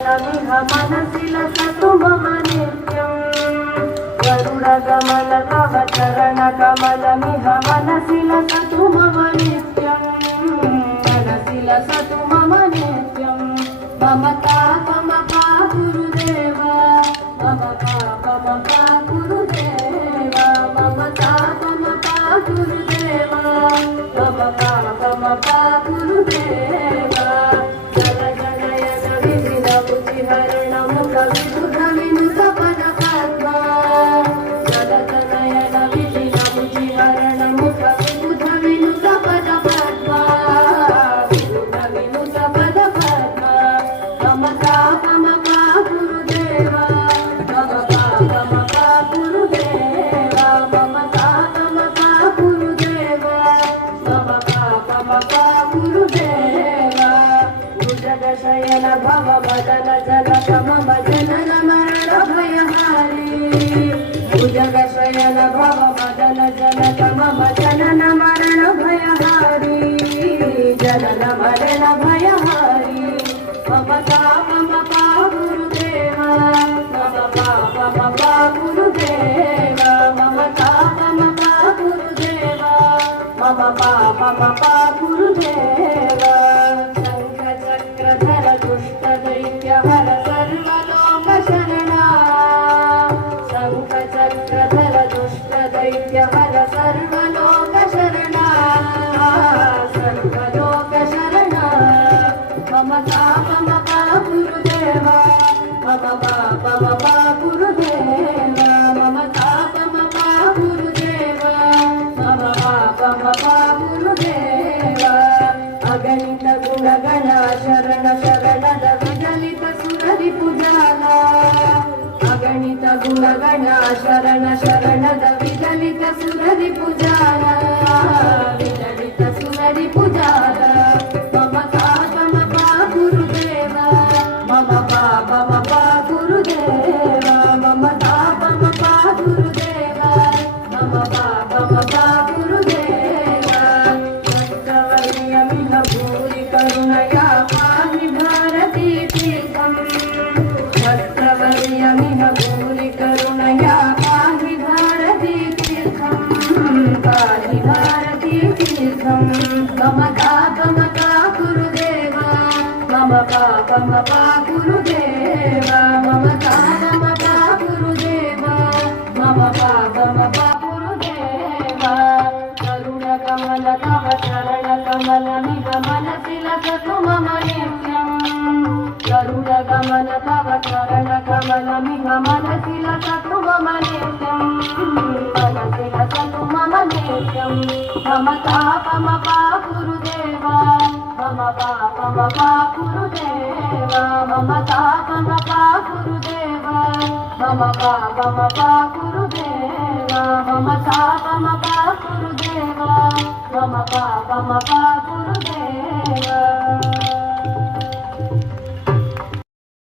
मिह मनसि लसतु मम नित्यं गरुडगमन तव चरणकमलमिह मनसि लसतु मम नित्यं मनसि लसतु मम नित्यं मम तापमपा गुरुदेव मम पापमपा गुरुदेव मम तापमपा गुरुदेव मम पापमपा गुरुदेव शयन भव बदन जन समम जनन मरण भयहारी भुजग शयन भव बदन जन समम जनन मरण भयहारी जनन मरण भयहारी मम पापमपा गुरुदेव मम पापमपा गुरुदेव मम पापमपा गुरुदेव मम पापमपा गुरुदेव धर दुष्ट दैत्य हर सर्वलोक शरणा शंख चक्रधर दुष्ट दैत्य हर सर्वलोक शरणा सर्वलोक शरणा मम पापमपा गुरुदेव मम पापमपा गुरुदेव मम पापमपा गुरुदेव मम पापमपा गुरुदेव अगणित गुणगण शरण शरणद विजलित सुररि पुजाला अगणित गुणगण शरण शरणद विजलित सुररि पुजाला विजलित सुररि पुजाला मम पापमपा गुरुदेव मम पापमपा गुरुदेव मम पापमपा गुरुदेव मम पापमपा गुरुदेव भक्तवर्यमिह भूरि करुणया पाहि भारती तीर्थं भक्तवर्यमिह भूरि करुणया पाहि भारती तीर्थं पाहि भारती तीर्थं मम पापमपा गुरुदेव मम पापमपा गुरुदेव मम पापमपा गुरुदेव मम पापमपा गुरुदेव करुणकमल तव चरणकमलमिह मनसि लसतु मम नित्यं गरुडगमन तव चरणकमलमिह मनसि लसतु मम नित्यं मनसि लसतु मम नित्यं मम तापमपा गुरुदेव मम पापमपा गुरुदेव मम तापमपा गुरुदेव मम पापमपा गुरुदेव मम तापमपा गुरुदेव मम पापमपा गुरुदेव